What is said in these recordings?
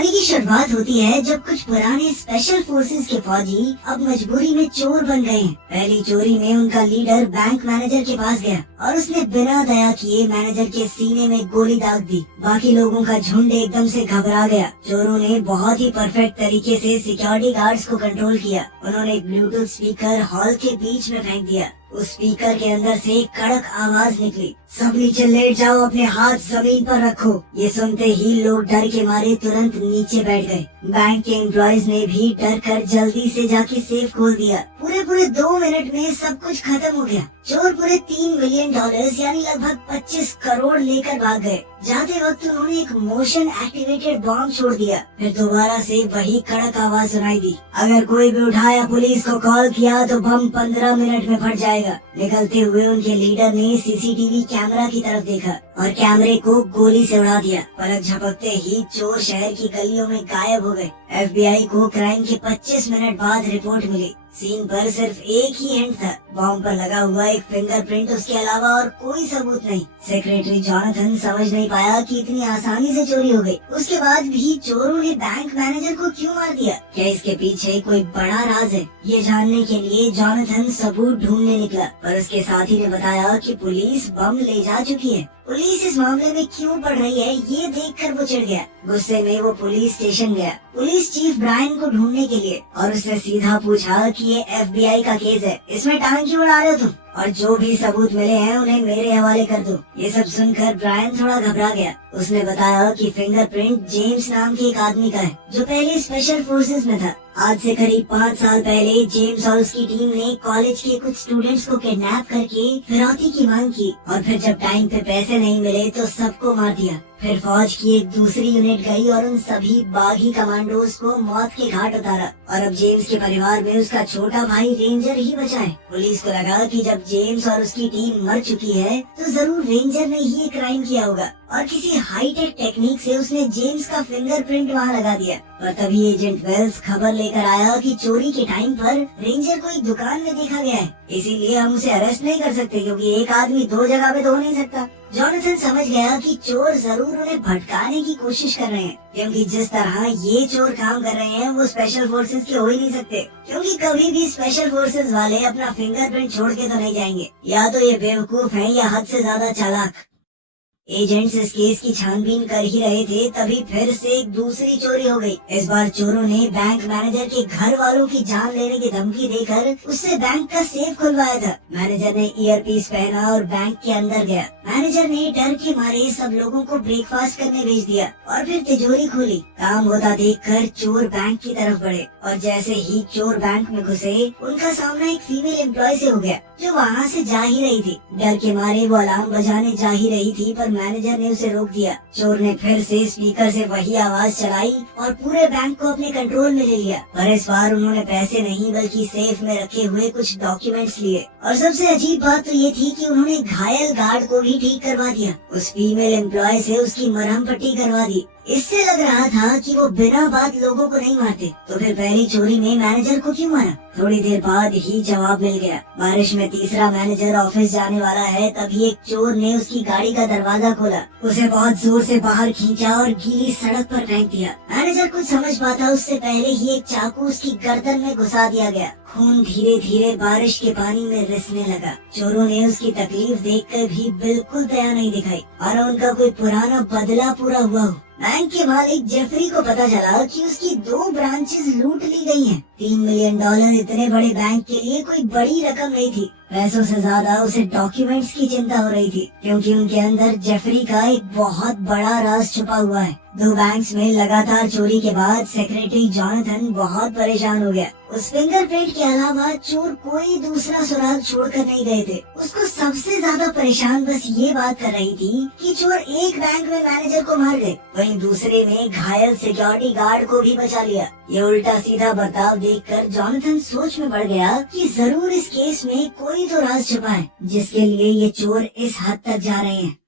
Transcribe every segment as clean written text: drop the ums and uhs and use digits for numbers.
कहानी की शुरुआत होती है जब कुछ पुराने स्पेशल फोर्सेस के फौजी अब मजबूरी में चोर बन गए हैं। पहली चोरी में उनका लीडर बैंक मैनेजर के पास गया और उसने बिना दया किए मैनेजर के सीने में गोली दाग दी। बाकी लोगों का झुंड एकदम से घबरा गया। चोरों ने बहुत ही परफेक्ट तरीके से सिक्योरिटी गार्ड्स को कंट्रोल किया। उन्होंने एक ब्लूटूथ स्पीकर हॉल के बीच में फेंक दिया। उस स्पीकर के अंदर से एक कड़क आवाज निकली, सब नीचे लेट जाओ, अपने हाथ जमीन पर रखो। ये सुनते ही लोग डर के मारे तुरंत नीचे बैठ गए। बैंक के एम्प्लॉयज ने भी डर कर जल्दी से जाके सेफ खोल दिया। पूरे 2 मिनट में सब कुछ खत्म हो गया। चोर पूरे $3 मिलियन यानी लगभग 25 करोड़ लेकर भाग गए। जाते वक्त उन्होंने एक मोशन एक्टिवेटेड बॉम्ब छोड़ दिया। फिर दोबारा से वही कड़क आवाज सुनाई दी, अगर कोई भी उठाया पुलिस को कॉल किया तो बम 15 मिनट में फट जाएगा। निकलते हुए उनके लीडर ने सीसीटीवी कैमरा की तरफ देखा और कैमरे को गोली से उड़ा दिया। पलक झपकते ही चोर शहर की गलियों में गायब हो गए। FBI को क्राइम के 25 मिनट बाद रिपोर्ट मिली। सीन पर सिर्फ एक ही हिंट था, बॉम्ब पर लगा हुआ एक फिंगरप्रिंट, उसके अलावा और कोई सबूत नहीं। सेक्रेटरी जॉनथन समझ नहीं पाया कि इतनी आसानी से चोरी हो गई। उसके बाद भी चोरों ने बैंक मैनेजर को क्यों मार दिया? क्या इसके पीछे कोई बड़ा राज है? ये जानने के लिए जॉनथन सबूत ढूंढने निकला, पर उसके साथी ने बताया कि पुलिस बम ले जा चुकी है। पुलिस इस मामले में क्यों पड़ रही है ये देखकर वो चिढ़ गया। गुस्से में वो पुलिस स्टेशन गया पुलिस चीफ ब्रायन को ढूंढने के लिए, और उससे सीधा पूछा कि ये FBI का केस है, इसमें टांग क्यों उड़ा रहे हो तुम, और जो भी सबूत मिले हैं उन्हें मेरे हवाले कर दो। ये सब सुनकर ब्रायन थोड़ा घबरा गया। उसने बताया कि फिंगरप्रिंट जेम्स नाम के एक आदमी का है जो पहले स्पेशल फोर्सेस में था। आज से करीब 5 साल पहले जेम्स और उसकी टीम ने कॉलेज के कुछ स्टूडेंट्स को किडनैप करके फिरौती की मांग की, और फिर जब टाइम पे पैसे नहीं मिले तो सबको मार दिया। फिर फौज की एक दूसरी यूनिट गई और उन सभी बागी कमांडोज को मौत के घाट उतारा, और अब जेम्स के परिवार में उसका छोटा भाई रेंजर ही बचा है। पुलिस को लगा कि जब जेम्स और उसकी टीम मर चुकी है तो जरूर रेंजर ने ही क्राइम किया होगा, और किसी हाईटेक टेक्निक से उसने जेम्स का फिंगरप्रिंट वहाँ लगा दिया। और तभी एजेंट वेल्स खबर लेकर आया कि चोरी के टाइम पर रेंजर को एक दुकान में देखा गया है, इसीलिए हम उसे अरेस्ट नहीं कर सकते क्योंकि एक आदमी 2 जगह पे तो हो नहीं सकता। जॉनथन समझ गया कि चोर जरूर उन्हें भटकाने की कोशिश कर रहे हैं, क्योंकि जिस तरह ये चोर काम कर रहे हैं वो स्पेशल फोर्सेस के हो ही नहीं सकते, क्योंकि कभी भी स्पेशल फोर्सेस वाले अपना फिंगरप्रिंट छोड़ के तो नहीं जाएंगे। या तो ये बेवकूफ हैं या हद से ज्यादा चालाक। एजेंट्स इस केस की छानबीन कर ही रहे थे, तभी फिर से एक दूसरी चोरी हो गई। इस बार चोरों ने बैंक मैनेजर के घर वालों की जान लेने की धमकी देकर उससे बैंक का सेफ खुलवाया था। मैनेजर ने ईयरपीस पहना और बैंक के अंदर गया। मैनेजर ने डर के मारे सब लोगों को ब्रेकफास्ट करने भेज दिया और फिर तिजोरी खोली। काम होता देखकर चोर बैंक की तरफ बढ़े, और जैसे ही चोर बैंक में घुसे उनका सामना एक फीमेल एम्प्लॉय से हो गया जो वहाँ से जा ही रही थी। डर के मारे वो अलार्म बजाने जा ही रही थी, पर मैनेजर ने उसे रोक दिया। चोर ने फिर से स्पीकर से वही आवाज चलाई और पूरे बैंक को अपने कंट्रोल में ले लिया, पर इस बार उन्होंने पैसे नहीं बल्कि सेफ में रखे हुए कुछ डॉक्यूमेंट्स लिए। और सबसे अजीब बात तो ये थी कि उन्होंने घायल गार्ड को भी ठीक करवा दिया। उस फीमेल एम्प्लॉय से उसकी मरहम पट्टी करवा दी। इससे लग रहा था कि वो बिना बात लोगों को नहीं मारते, तो फिर पहली चोरी में मैनेजर को क्यों मारा? थोड़ी देर बाद ही जवाब मिल गया। बारिश में तीसरा मैनेजर ऑफिस जाने वाला है, तभी एक चोर ने उसकी गाड़ी का दरवाजा खोला, उसे बहुत जोर से बाहर खींचा और गीली सड़क पर फेंक दिया। मैनेजर कुछ समझ पाता उससे पहले ही एक चाकू उसकी गर्दन में घुसा दिया गया। खून धीरे धीरे बारिश के पानी में रिसने लगा। चोरों ने उसकी तकलीफ देखकर भी बिल्कुल दया नहीं दिखाई, और उनका कोई पुराना बदला पूरा हुआ हो। बैंक के मालिक जेफरी को पता चला कि उसकी 2 ब्रांचेस लूट ली गई हैं। $3 मिलियन इतने बड़े बैंक के लिए कोई बड़ी रकम नहीं थी। पैसों से ज्यादा उसे डॉक्यूमेंट्स की चिंता हो रही थी, क्योंकि उनके अंदर जेफरी का एक बहुत बड़ा राज छुपा हुआ है। 2 बैंक्स में लगातार चोरी के बाद सेक्रेटरी जॉनथन बहुत परेशान हो गया। उस फिंगरप्रिंट के अलावा चोर कोई दूसरा सुराग छोड़कर नहीं गए थे। उसको सबसे ज्यादा परेशान बस ये बात कर रही थी कि चोर एक बैंक में मैनेजर को मार गए, वहीं दूसरे में घायल सिक्योरिटी गार्ड को भी बचा लिया। ये उल्टा सीधा बर्ताव देखकर जॉनथन सोच में पड़ गया कि जरूर इस केस में कोई तो राज छुपा है, जिसके लिए ये चोर इस हद तक जा रहे हैं।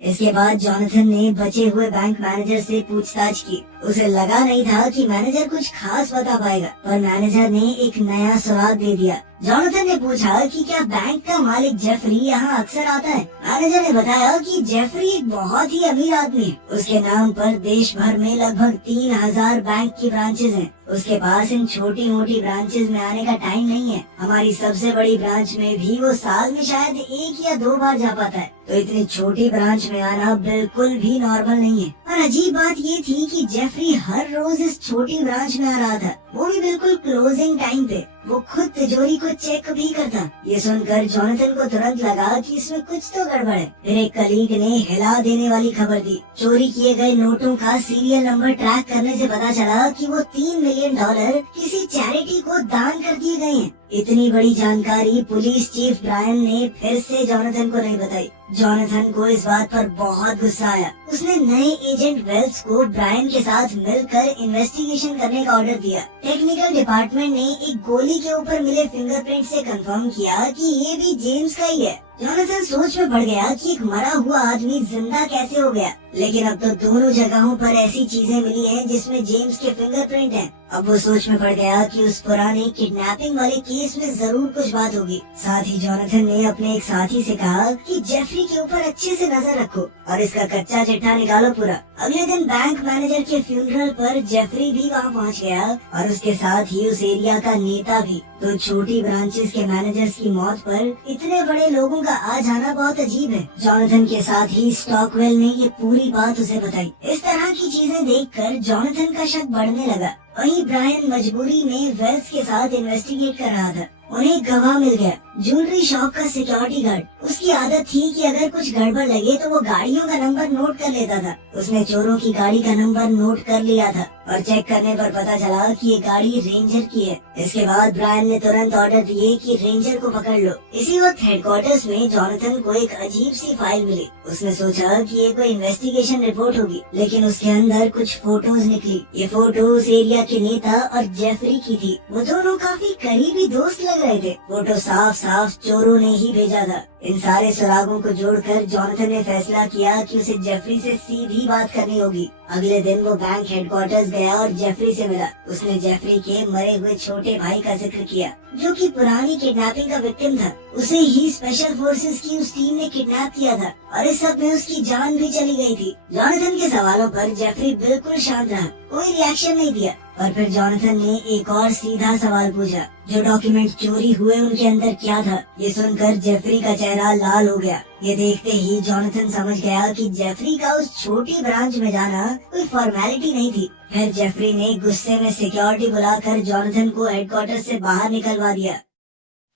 इसके बाद जॉनथन ने बचे हुए बैंक मैनेजर से पूछताछ की। उसे लगा नहीं था कि मैनेजर कुछ खास बता पाएगा, पर मैनेजर ने एक नया सुराग दे दिया जॉनथन ने पूछा कि क्या बैंक का मालिक जेफरी यहाँ अक्सर आता है। मैनेजर ने बताया कि जेफरी एक बहुत ही अमीर आदमी है। उसके नाम पर देश भर में लगभग 3000 बैंक की ब्रांचेज हैं। उसके पास इन छोटी मोटी ब्रांचेज में आने का टाइम नहीं है। हमारी सबसे बड़ी ब्रांच में भी वो साल में शायद 1 या 2 बार जा पाता है। तो इतनी छोटी ब्रांच में आना बिल्कुल भी नॉर्मल नहीं है। और अजीब बात ये थी कि जेफरी हर रोज इस छोटी ब्रांच में आ रहा था, वो भी बिल्कुल क्लोजिंग टाइम पे। वो खुद तिजोरी को चेक भी करता। ये सुनकर जॉनथन को तुरंत लगा कि इसमें कुछ तो गड़बड़ है। फिर एक कलीग ने हिला देने वाली खबर दी। चोरी किए गए नोटों का सीरियल नंबर ट्रैक करने से पता चला कि वो $3 मिलियन किसी चैरिटी को दान कर दिए गए हैं। इतनी बड़ी जानकारी पुलिस चीफ ब्रायन ने फिर से जॉनथन को नहीं बताई। जॉनथन को इस बात पर बहुत गुस्सा आया। उसने नए एजेंट वेल्स को ब्रायन के साथ मिलकर इन्वेस्टिगेशन करने का ऑर्डर दिया। टेक्निकल डिपार्टमेंट ने एक गोली के ऊपर मिले फिंगरप्रिंट से कंफर्म किया कि ये भी जेम्स का ही है। जॉनथन सोच में पड़ गया कि एक मरा हुआ आदमी जिंदा कैसे हो गया, लेकिन अब तो दोनों जगहों पर ऐसी चीजें मिली हैं जिसमें जेम्स के फिंगरप्रिंट हैं। अब वो सोच में पड़ गया कि उस पुराने किडनैपिंग वाले केस में जरूर कुछ बात होगी। साथ ही जॉनथन ने अपने एक साथी से कहा कि जेफरी के ऊपर अच्छे से नजर रखो और इसका कच्चा चिट्ठा निकालो पूरा। अगले दिन बैंक मैनेजर के फ्यूनरल पर जेफरी भी वहाँ पहुँच गया और उसके साथ ही उस एरिया का नेता भी। तो छोटी ब्रांचेस के मैनेजर्स की मौत पर इतने बड़े लोगों का आ जाना बहुत अजीब है। जॉनथन के साथ ही स्टॉकवेल ने ये पूरी बात उसे बताई। इस तरह की चीजें देखकर जॉनथन का शक बढ़ने लगा। वहीं ब्रायन मजबूरी में वेल्स के साथ इन्वेस्टिगेट कर रहा था। उन्हें एक गवाह मिल गया, ज्वेलरी शॉप का सिक्योरिटी गार्ड। उसकी आदत थी कि अगर कुछ गड़बड़ लगे तो वो गाड़ियों का नंबर नोट कर लेता था। उसने चोरों की गाड़ी का नंबर नोट कर लिया था और चेक करने पर पता चला कि ये गाड़ी रेंजर की है। इसके बाद ब्रायन ने तुरंत ऑर्डर दिए कि रेंजर को पकड़ लो। इसी वक्त हेडक्वार्टर्स में जॉनथन को एक अजीब सी फाइल मिली। उसने सोचा कि ये कोई इन्वेस्टिगेशन रिपोर्ट होगी, लेकिन उसके अंदर कुछ फोटोज निकली। ये फोटो उस एरिया के नेता और जेफरी की थी। वो दोनों काफी करीबी दोस्त लग रहे थे। फोटो साफ साफ चोरों ने ही भेजा था। इन सारे सुरागों को जोड़कर जॉनथन ने फैसला किया कि उसे जेफरी से सीधी बात करनी होगी। अगले दिन वो बैंक हेडक्वार्टर्स गया और जेफरी से मिला। उसने जेफरी के मरे हुए छोटे भाई का जिक्र किया, जो कि पुरानी किडनैपिंग का विक्टिम था। उसे ही स्पेशल फोर्सेस की उस टीम ने किडनैप किया था और इस सब में उसकी जान भी चली गई थी। जॉनथन के सवालों पर जेफरी बिल्कुल शांत रहा, कोई रिएक्शन नहीं दिया। और फिर जॉनथन ने एक और सीधा सवाल पूछा, जो डॉक्यूमेंट चोरी हुए उनके अंदर क्या था? ये सुनकर जेफरी का चेहरा लाल हो गया। ये देखते ही जॉनथन समझ गया कि जेफरी का उस छोटी ब्रांच में जाना कोई फॉर्मेलिटी नहीं थी। फिर जेफरी ने गुस्से में सिक्योरिटी बुलाकर जॉनथन को हेडक्वार्टर से बाहर निकलवा दिया।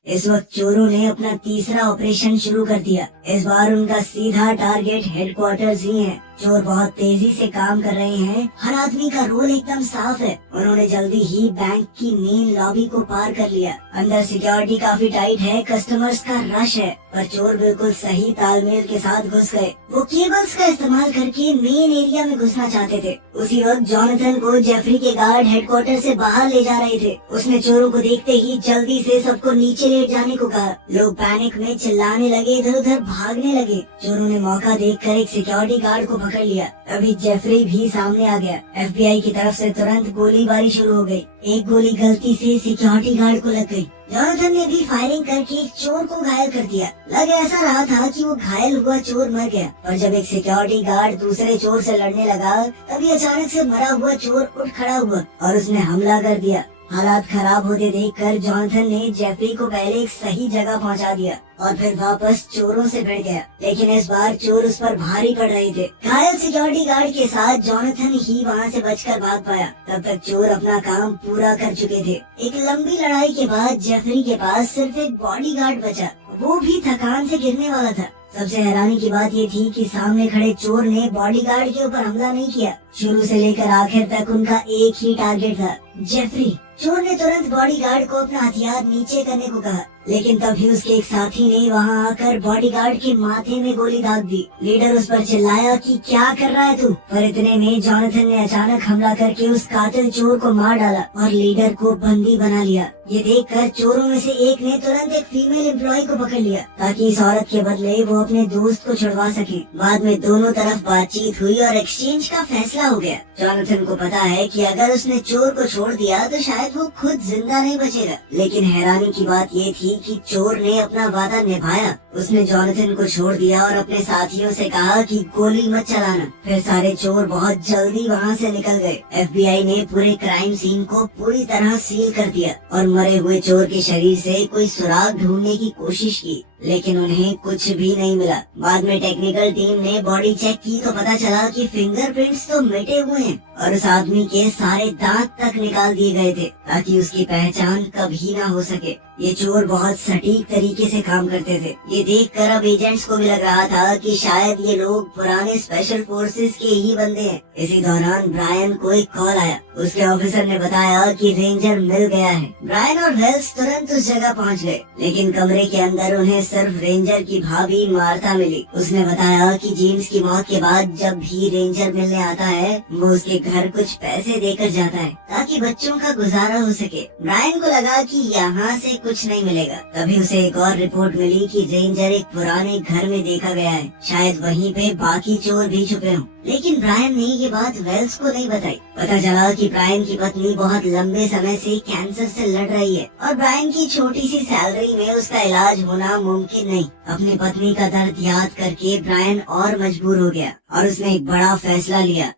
इस वक्त चोरों ने अपना तीसरा ऑपरेशन शुरू कर दिया। इस बार उनका सीधा टारगेट हेडक्वार्टर्स ही है। चोर बहुत तेजी से काम कर रहे हैं। हर आदमी का रोल एकदम साफ है। उन्होंने जल्दी ही बैंक की मेन लॉबी को पार कर लिया। अंदर सिक्योरिटी काफी टाइट है, कस्टमर्स का रश है, पर चोर बिल्कुल सही तालमेल के साथ घुस गए। वो केबल्स का इस्तेमाल करके मेन एरिया में घुसना चाहते थे। उसी वक्त जॉनथन को जेफरी के गार्ड हेडक्वार्टर से बाहर ले जा रहे थे। उसने चोरों को देखते ही जल्दी से सबको नीचे लेट जाने को कहा। लोग पैनिक में चिल्लाने लगे, इधर उधर भागने लगे। चोरों ने मौका देखकर एक सिक्योरिटी गार्ड को पकड़ लिया। तभी जेफरी भी सामने आ गया। FBI की तरफ से तुरंत गोलीबारी शुरू हो गई। एक गोली गलती से सिक्योरिटी गार्ड को लग गई। जॉनथन ने भी फायरिंग करके एक चोर को घायल कर दिया। लग ऐसा रहा था कि वो घायल हुआ चोर मर गया, और जब एक सिक्योरिटी गार्ड दूसरे चोर से लड़ने लगा, तभी अचानक से मरा हुआ चोर उठ खड़ा हुआ और उसने हमला कर दिया। हालात खराब होते देखकर जॉनथन ने जेफरी को पहले एक सही जगह पहुंचा दिया और फिर वापस चोरों से भिड़ गया। लेकिन इस बार चोर उस पर भारी पड़ रहे थे। घायल सिक्योरिटी गार्ड के साथ जॉनथन ही वहां से बचकर भाग पाया। तब तक चोर अपना काम पूरा कर चुके थे। एक लंबी लड़ाई के बाद जेफरी के पास सिर्फ एक बॉडीगार्ड बचा, वो भी थकान से गिरने वाला था। सबसे हैरानी की बात ये थी कि सामने खड़े चोर ने बॉडीगार्ड के ऊपर हमला नहीं किया। शुरू से लेकर आखिर तक उनका एक ही टारगेट था, जेफरी। चोर ने तुरंत बॉडीगार्ड को अपना हथियार नीचे करने को कहा, लेकिन तभी उसके एक साथी ने वहां आकर बॉडीगार्ड के माथे में गोली दाग दी। लीडर उस पर चिल्लाया कि क्या कर रहा है तू? पर इतने में जॉनथन ने अचानक हमला करके उस कातिल चोर को मार डाला और लीडर को बंदी बना लिया। ये देखकर चोरों में से एक ने तुरंत एक फीमेल एम्प्लॉय को पकड़ लिया, ताकि इस औरत के बदले वो अपने दोस्त को छुड़वा सके। बाद में दोनों तरफ बातचीत हुई और एक्सचेंज का फैसला खड़ा हो गया। जॉनथन को पता है कि अगर उसने चोर को छोड़ दिया तो शायद वो खुद जिंदा नहीं बचेगा, लेकिन हैरानी की बात ये थी कि चोर ने अपना वादा निभाया। उसने जॉनथन को छोड़ दिया और अपने साथियों से कहा कि गोली मत चलाना। फिर सारे चोर बहुत जल्दी वहाँ से निकल गए। FBI ने पूरे क्राइम सीन को पूरी तरह सील कर दिया और मरे हुए चोर के शरीर से कोई सुराग ढूंढने की कोशिश की, लेकिन उन्हें कुछ भी नहीं मिला। बाद में टेक्निकल टीम ने बॉडी चेक की तो पता चला कि फिंगरप्रिंट्स तो मिटे हुए हैं और उस आदमी के सारे दांत तक निकाल दिए गए थे ताकि उसकी पहचान कभी ना हो सके। ये चोर बहुत सटीक तरीके से काम करते थे। ये देखकर अब एजेंट्स को भी लग रहा था कि शायद ये लोग पुराने स्पेशल फोर्सेस के ही बंदे हैं। इसी दौरान ब्रायन को एक कॉल आया। उसके ऑफिसर ने बताया कि रेंजर मिल गया है। ब्रायन और वेल्स तुरंत उस जगह पहुंच गए, लेकिन कमरे के अंदर उन्हें सिर्फ रेंजर की भाभी मार्था मिली। उसने बताया कि जेम्स की मौत के बाद जब भी रेंजर मिलने आता है वो उसके घर कुछ पैसे देकर जाता है ताकि बच्चों का गुजारा हो सके। ब्रायन को लगा कि यहाँ से कुछ नहीं मिलेगा। तभी उसे एक और रिपोर्ट मिली कि रेंजर एक पुराने घर में देखा गया है, शायद वहीं पे बाकी चोर भी छुपे हों। लेकिन ब्रायन ने ये बात वेल्स को नहीं बताई। पता चला कि ब्रायन की पत्नी बहुत लंबे समय से कैंसर से लड़ रही है और ब्रायन की छोटी सी सैलरी में उसका इलाज होना मुमकिन नहीं। अपनी पत्नी का दर्द याद करके ब्रायन और मजबूर हो गया और उसने एक बड़ा फैसला लिया।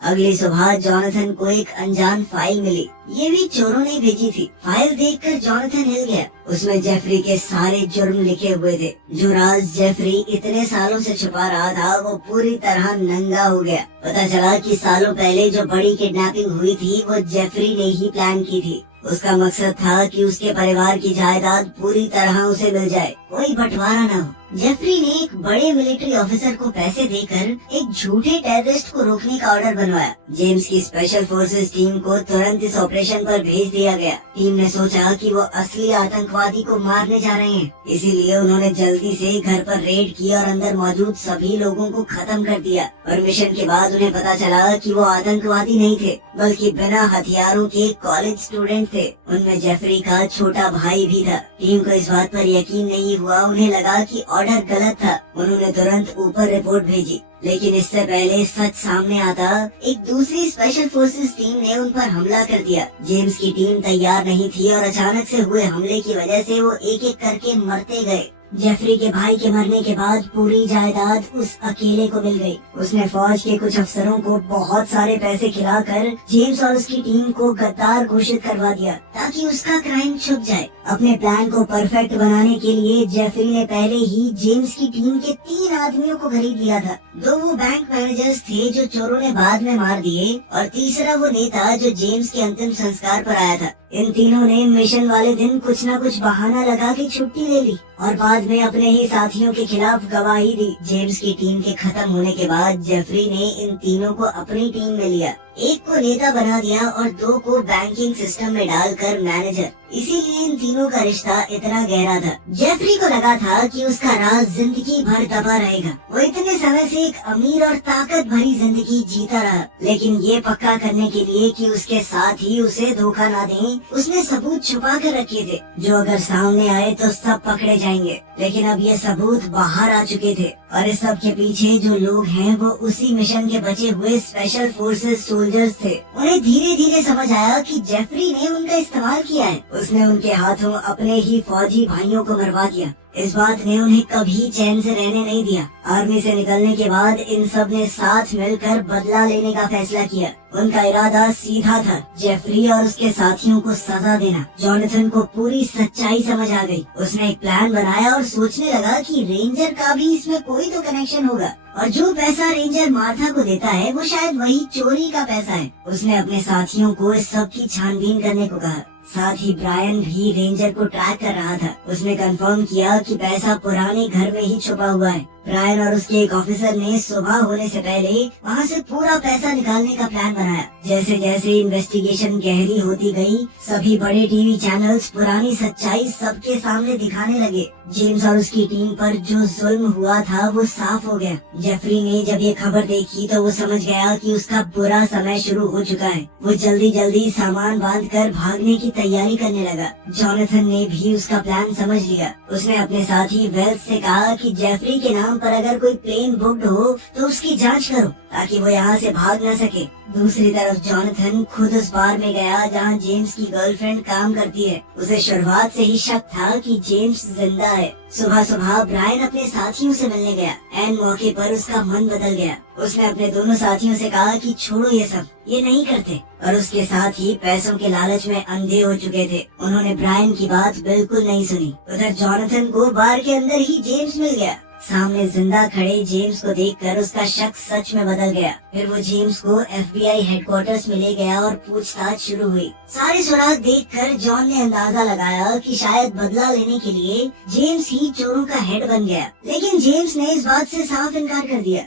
अगली सुबह जॉनथन को एक अनजान फाइल मिली। ये भी चोरों ने भेजी थी। फाइल देखकर जॉनथन हिल गया। उसमें जेफरी के सारे जुर्म लिखे हुए थे। जो राज जेफरी इतने सालों से छुपा रहा था वो पूरी तरह नंगा हो गया। पता चला कि सालों पहले जो बड़ी किडनैपिंग हुई थी वो जेफरी ने ही प्लान की थी। उसका मकसद था कि उसके परिवार की जायदाद पूरी तरह उसे मिल जाए, कोई बंटवारा न हो। जेफरी ने एक बड़े मिलिट्री ऑफिसर को पैसे देकर एक झूठे टेररिस्ट को रोकने का ऑर्डर बनवाया। जेम्स की स्पेशल फोर्सेस टीम को तुरंत इस ऑपरेशन पर भेज दिया गया। टीम ने सोचा कि वो असली आतंकवादी को मारने जा रहे हैं, इसीलिए उन्होंने जल्दी से घर पर रेड की और अंदर मौजूद सभी लोगों को खत्म कर दिया। और मिशन के बाद उन्हें पता चला कि वो आतंकवादी नहीं थे, बल्कि बिना हथियारों के कॉलेज स्टूडेंट थे। उनमें जेफरी का छोटा भाई भी था। टीम को इस बात पर यकीन नहीं हुआ। उन्हें लगा कि ऑर्डर गलत था। उन्होंने तुरंत ऊपर रिपोर्ट भेजी, लेकिन इससे पहले सच सामने आता एक दूसरी स्पेशल फोर्सेस टीम ने उन पर हमला कर दिया। जेम्स की टीम तैयार नहीं थी और अचानक से हुए हमले की वजह से वो एक एक करके मरते गए। जेफरी के भाई के मरने के बाद पूरी जायदाद उस अकेले को मिल गई। उसने फौज के कुछ अफसरों को बहुत सारे पैसे खिलाकर जेम्स और उसकी टीम को गद्दार घोषित करवा दिया ताकि उसका क्राइम छुप जाए। अपने प्लान को परफेक्ट बनाने के लिए जेफरी ने पहले ही जेम्स की टीम के 3 आदमियों को खरीद लिया था। 2 वो बैंक मैनेजर्स थे जो चोरों ने बाद में मार दिए और तीसरा वो नेता जो जेम्स के अंतिम संस्कार पर आया था। इन तीनों ने मिशन वाले दिन कुछ न कुछ बहाना लगा के छुट्टी ले ली और बाद में अपने ही साथियों के खिलाफ गवाही दी। जेम्स की टीम के खत्म होने के बाद जेफरी ने इन तीनों को अपनी टीम में लिया। एक को नेता बना दिया और 2 को बैंकिंग सिस्टम में डालकर मैनेजर। इसीलिए इन तीनों का रिश्ता इतना गहरा था। जेफरी को लगा था कि उसका राज जिंदगी भर दबा रहेगा। वो इतने समय से एक अमीर और ताकत भरी जिंदगी जीता रहा, लेकिन ये पक्का करने के लिए कि उसके साथ ही उसे धोखा ना दें, उसने सबूत छुपा कर रखे थे जो अगर सामने आए तो सब पकड़े जाएंगे। लेकिन अब ये सबूत बाहर आ चुके थे और इस सब के पीछे जो लोग हैं वो उसी मिशन के बचे हुए स्पेशल फोर्सेस सोल्जर्स थे। उन्हें धीरे धीरे समझ आया कि जेफरी ने उनका इस्तेमाल किया है। उसने उनके हाथों अपने ही फौजी भाइयों को मरवा दिया। इस बात ने उन्हें कभी चैन से रहने नहीं दिया। आर्मी से निकलने के बाद इन सब ने साथ मिलकर बदला लेने का फैसला किया। उनका इरादा सीधा था, जेफरी और उसके साथियों को सजा देना। जॉनथन को पूरी सच्चाई समझ आ गई। उसने एक प्लान बनाया और सोचने लगा कि रेंजर का भी इसमें कोई तो कनेक्शन होगा और जो पैसा रेंजर मार्था को देता है वो शायद वही चोरी का पैसा है। उसने अपने साथियों को इस सब की छानबीन करने को कहा। साथ ही ब्रायन भी रेंजर को ट्रैक कर रहा था। उसने कंफर्म किया कि पैसा पुराने घर में ही छुपा हुआ है। ब्रायन और उसके एक ऑफिसर ने सुबह होने से पहले वहाँ से पूरा पैसा निकालने का प्लान बनाया। जैसे जैसे इन्वेस्टिगेशन गहरी होती गई, सभी बड़े टीवी चैनल्स पुरानी सच्चाई सबके सामने दिखाने लगे। जेम्स और उसकी टीम पर जो जुल्म हुआ था वो साफ हो गया। जेफरी ने जब ये खबर देखी तो वो समझ गया कि उसका बुरा समय शुरू हो चुका है। वो जल्दी जल्दी सामान बांधकर भागने की तैयारी करने लगा। जॉनथन ने भी उसका प्लान समझ लिया। उसने अपने साथी वेल्स से कहा कि जेफरी के नाम पर अगर कोई प्लेन बुक्ड हो तो उसकी जांच करो ताकि वो यहाँ से भाग न सके। दूसरी तरफ जॉनथन खुद उस बार में गया जहाँ जेम्स की गर्लफ्रेंड काम करती है। उसे शुरुआत से ही शक था कि जेम्स जिंदा है। सुबह सुबह ब्रायन अपने साथियों से मिलने गया। एन मौके पर उसका मन बदल गया। उसने अपने दोनों साथियों से कहा कि छोड़ो ये सब, ये नहीं करते। और उसके साथ ही पैसों के लालच में अंधे हो चुके थे। उन्होंने ब्रायन की बात बिल्कुल नहीं सुनी। उधर जॉनथन को बार के अंदर ही जेम्स मिल गया। सामने जिंदा खड़े जेम्स को देखकर उसका शक सच में बदल गया। फिर वो जेम्स को FBI हेडक्वार्टर्स में ले गया और पूछताछ शुरू हुई। सारे सुराग देखकर जॉन ने अंदाजा लगाया कि शायद बदला लेने के लिए जेम्स ही चोरों का हेड बन गया, लेकिन जेम्स ने इस बात से साफ इनकार कर दिया।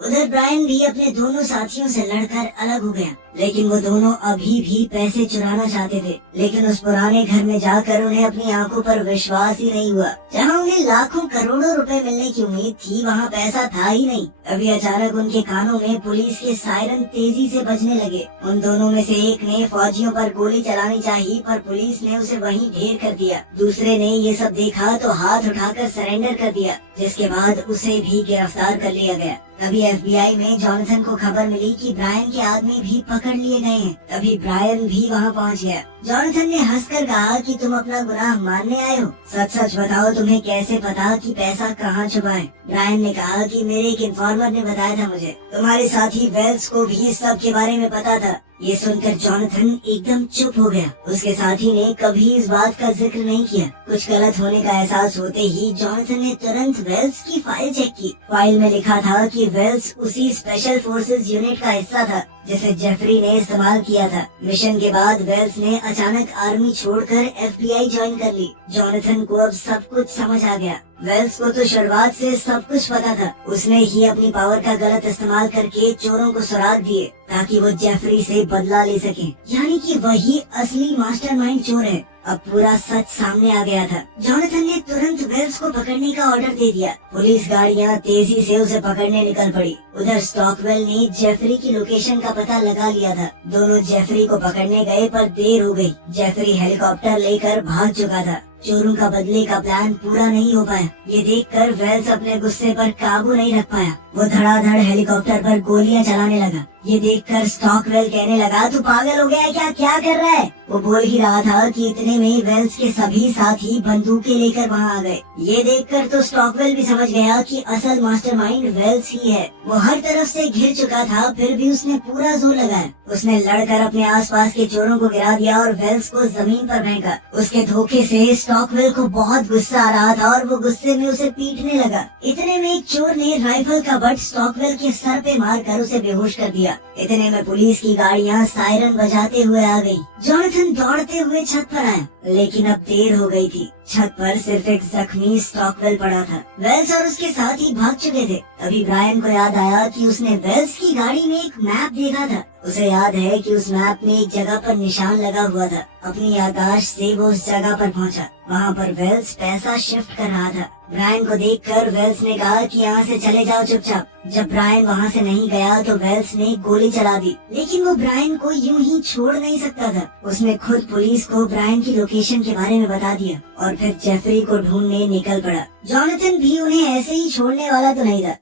उधर ब्रायन भी अपने दोनों साथियों से लड़कर अलग हो गया, लेकिन वो दोनों अभी भी पैसे चुराना चाहते थे। लेकिन उस पुराने घर में जाकर उन्हें अपनी आंखों पर विश्वास ही नहीं हुआ। जहां उन्हें लाखों करोड़ों रुपए मिलने की उम्मीद थी, वहां पैसा था ही नहीं। अभी अचानक उनके कानों में पुलिस के सायरन तेजी से बजने लगे। उन दोनों में से एक ने फौजियों पर गोली चलानी चाहिए, पर पुलिस ने उसे वहीं ढेर कर दिया। दूसरे ने ये सब देखा तो हाथ उठाकर सरेंडर कर दिया, जिसके बाद उसे भी गिरफ्तार कर लिया गया। तभी FBI में जॉनथन को खबर मिली कि ब्रायन के आदमी भी पकड़ लिए गए हैं। तभी ब्रायन भी वहां पहुंच गया। जॉनथन ने हंसकर कहा कि तुम अपना गुनाह मानने आए हो। सच सच बताओ, तुम्हें कैसे पता कि पैसा कहाँ छुपा है? ब्रायन ने कहा कि मेरे एक इन्फॉर्मर ने बताया था मुझे। तुम्हारे साथी वेल्स को भी इस सब के बारे में पता था। ये सुनकर जॉनथन एकदम चुप हो गया। उसके साथी ने कभी इस बात का जिक्र नहीं किया। कुछ गलत होने का एहसास होते ही जॉनथन ने तुरंत वेल्स की फाइल चेक की। फाइल में लिखा था कि वेल्स उसी स्पेशल फोर्सेस यूनिट का हिस्सा था जिसे जेफरी ने इस्तेमाल किया था। मिशन के बाद वेल्स ने अचानक आर्मी छोड़कर FBI ज्वाइन कर ली। जॉनथन को अब सब कुछ समझ आ गया। वेल्स को तो शुरुआत से सब कुछ पता था। उसने ही अपनी पावर का गलत इस्तेमाल करके चोरों को सुराग दिए ताकि वो जेफरी से बदला ले सके। यानी कि वही असली मास्टरमाइंड चोर है। अब पूरा सच सामने आ गया था। जॉनथन ने तुरंत वेल्स को पकड़ने का ऑर्डर दे दिया। पुलिस गाड़ियां तेजी से उसे पकड़ने निकल पड़ी। उधर स्टॉकवेल ने जेफरी की लोकेशन का पता लगा लिया था। दोनों जेफरी को पकड़ने गए पर देर हो गई। जेफरी हेलीकॉप्टर लेकर भाग चुका था। चोरों का बदले का प्लान पूरा नहीं हो पाया। ये देखकर वेल्स अपने गुस्से पर काबू नहीं रख पाया। वो धड़ाधड़ हेलीकॉप्टर पर गोलियां चलाने लगा। ये देखकर स्टॉकवेल कहने लगा, तू पागल हो गया क्या कर रहा है? वो बोल ही रहा था कि इतने में वेल्स के सभी साथी बंदूकें लेकर वहां आ गए। ये देखकर तो स्टॉकवेल भी समझ गया कि असल मास्टरमाइंड वेल्स ही है। वो हर तरफ से घिर चुका था, फिर भी उसने पूरा जोर लगाया। उसने लड़कर अपने आसपास के चोरों को गिरा दिया और वेल्स को जमीन पर फेंका। उसके धोखे से स्टॉकवेल को बहुत गुस्सा आ रहा था और वो गुस्से में उसे पीटने लगा। इतने में एक चोर ने राइफल का बट स्टॉकवेल के सर पे मारकर उसे बेहोश कर दिया। इतने में पुलिस की गाड़ियां सायरन बजाते हुए आ गई। जॉनथन दौड़ते हुए छत पर आया, लेकिन अब देर हो गई थी। छत पर सिर्फ एक जख्मी स्टॉकवेल पड़ा था। वेल्स और उसके साथी भाग चुके थे। तभी ब्रायन को याद आया कि उसने वेल्स की गाड़ी में एक मैप देखा था। उसे याद है कि उस मैप में एक जगह पर निशान लगा हुआ था। अपनी याददाश्त से वो उस जगह पर पहुंचा। वहाँ पर वेल्स पैसा शिफ्ट कर रहा था। ब्रायन को देखकर वेल्स ने कहा कि यहाँ से चले जाओ चुपचाप। जब ब्रायन वहाँ से नहीं गया तो वेल्स ने गोली चला दी, लेकिन वो ब्रायन को यूं ही छोड़ नहीं सकता था। उसने खुद पुलिस को ब्रायन की लोकेशन के बारे में बता दिया और फिर जेफरी को ढूंढने निकल पड़ा। जॉनथन भी उन्हें ऐसे ही छोड़ने वाला तो नहीं था।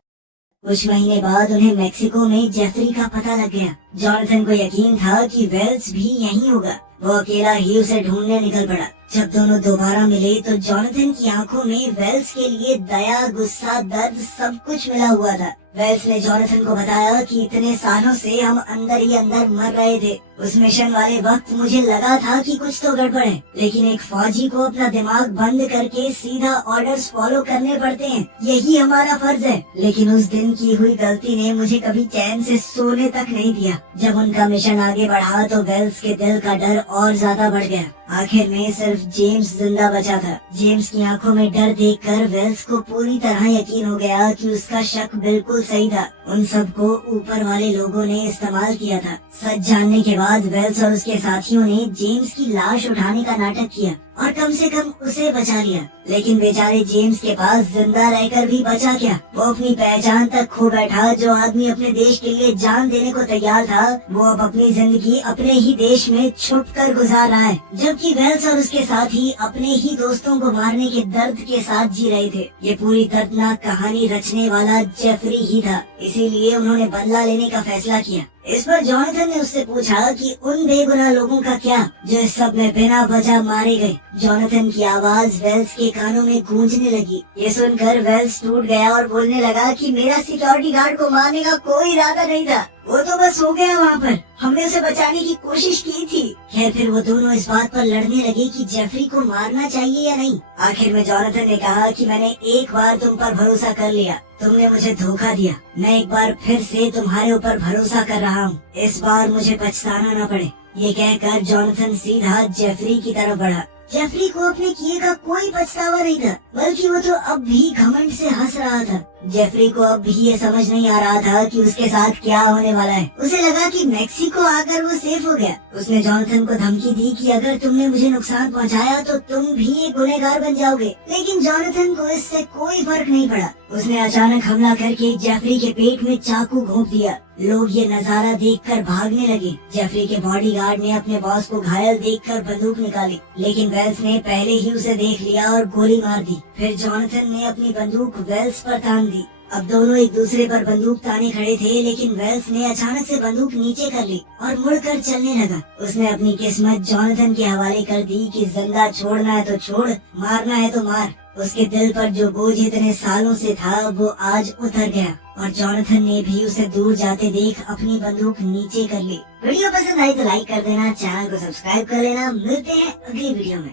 कुछ महीने बाद उन्हें मेक्सिको में जेफरी का पता लग गया। जॉनथन को यकीन था कि वेल्स भी यहीं होगा। वो अकेला ही उसे ढूंढने निकल पड़ा। जब दोनों दोबारा मिले तो जॉनथन की आंखों में वेल्स के लिए दया, गुस्सा, दर्द सब कुछ मिला हुआ था। वेल्स ने जॉनथन को बताया कि इतने सालों से हम अंदर ही अंदर मर रहे थे। उस मिशन वाले वक्त मुझे लगा था कि कुछ तो गड़बड़ है, लेकिन एक फौजी को अपना दिमाग बंद करके सीधा ऑर्डर्स फॉलो करने पड़ते हैं, यही हमारा फर्ज है। लेकिन उस दिन की हुई गलती ने मुझे कभी चैन से सोने तक नहीं दिया। जब उनका मिशन आगे बढ़ा तो वेल्स के दिल का डर और ज्यादा बढ़ गया। आखिर में सिर्फ जेम्स जिंदा बचा था। जेम्स की आंखों में डर देखकर वेल्स को पूरी तरह यकीन हो गया कि उसका शक बिल्कुल सही था। उन सबको ऊपर वाले लोगों ने इस्तेमाल किया था। सच जानने के बाद वेल्स और उसके साथियों ने जेम्स की लाश उठाने का नाटक किया और कम से कम उसे बचा लिया। लेकिन बेचारे जेम्स के पास जिंदा रहकर भी बचा क्या, वो अपनी पहचान तक खो बैठा। जो आदमी अपने देश के लिए जान देने को तैयार था, वो अब अपनी जिंदगी अपने ही देश में छुप कर गुजार रहा है, जबकि वेल्स और उसके साथी अपने ही दोस्तों को मारने के दर्द के साथ जी रहे थे। ये पूरी दर्दनाक कहानी रचने वाला जेफरी ही था, इसीलिए उन्होंने बदला लेने का फैसला किया। इस पर जॉनथन ने उससे पूछा कि उन बेगुनाह लोगों का क्या जो इस सब में बिना वजह मारे गए। जॉनथन की आवाज वेल्स के कानों में गूंजने लगी। ये सुनकर वेल्स टूट गया और बोलने लगा कि मेरा सिक्योरिटी गार्ड को मारने का कोई इरादा नहीं था, वो तो बस हो गया वहाँ पर, हमने उसे बचाने की कोशिश की थी। खैर फिर वो दोनों इस बात पर लड़ने लगे कि जेफरी को मारना चाहिए या नहीं। आखिर में जॉनथन ने कहा कि मैंने एक बार तुम पर भरोसा कर लिया, तुमने मुझे धोखा दिया, मैं एक बार फिर से तुम्हारे ऊपर भरोसा कर रहा हूँ, इस बार मुझे पछताना न पड़े। ये कहकर जॉनथन सीधा जेफरी की तरफ बढ़ा। जेफरी को अपने किए का कोई पछतावा नहीं था, बल्कि वो तो अब भी घमंड से हंस रहा था। जेफरी को अब भी ये समझ नहीं आ रहा था कि उसके साथ क्या होने वाला है। उसे लगा कि मेक्सिको आकर वो सेफ हो गया। उसने जॉनथन को धमकी दी कि अगर तुमने मुझे नुकसान पहुंचाया तो तुम भी एक गुनहगार बन जाओगे। लेकिन जॉनथन को इससे कोई फर्क नहीं पड़ा। उसने अचानक हमला करके जेफरी के पेट में चाकू घोंप दिया। लोग ये नजारा देखकर भागने लगे। जेफरी के बॉडीगार्ड ने अपने बॉस को घायल देखकर बंदूक निकाली, लेकिन वेल्स ने पहले ही उसे देख लिया और गोली मार दी। फिर जॉनथन ने अपनी बंदूक वेल्स पर तान दी। अब दोनों एक दूसरे पर बंदूक ताने खड़े थे, लेकिन वेल्स ने अचानक से बंदूक नीचे कर ली और मुड़कर चलने लगा। उसने अपनी किस्मत जॉनथन के हवाले कर दी कि जिंदा छोड़ना है तो छोड़, मारना है तो मार। उसके दिल पर जो बोझ इतने सालों से था वो आज उतर गया और जॉनथन ने भी उसे दूर जाते देख अपनी बंदूक नीचे कर ली। वीडियो पसंद आई तो लाइक कर देना, चैनल को सब्सक्राइब कर लेना। मिलते हैं अगली वीडियो में।